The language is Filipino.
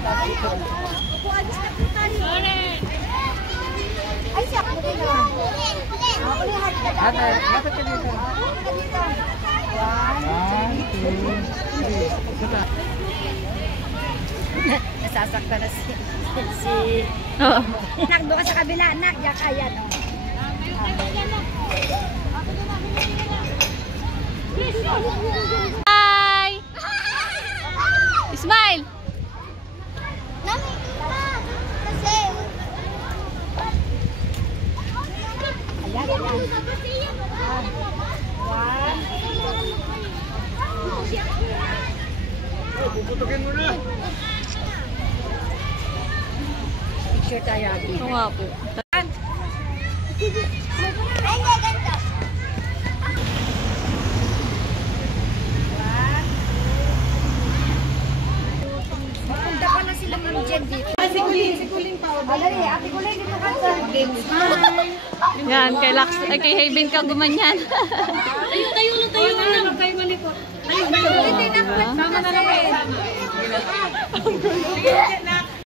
Ay, siya. Lapit ka dito. 1, 2, 3. Nasasaktan na si... Nak, doon ka sa kabila. Nak, diyan kaya, no? Hi! Smile! Puputukin mo na. Picture tayo. Ito nga po. Magpunta pa na sila ng Jen dito. Si Kuling pa. Alay, Ate Kuling dito ka sa games. Yan, kay Haven ka gumanyan. Tayo na. Kayo malikot. Tayo na. Sama na lang kayo.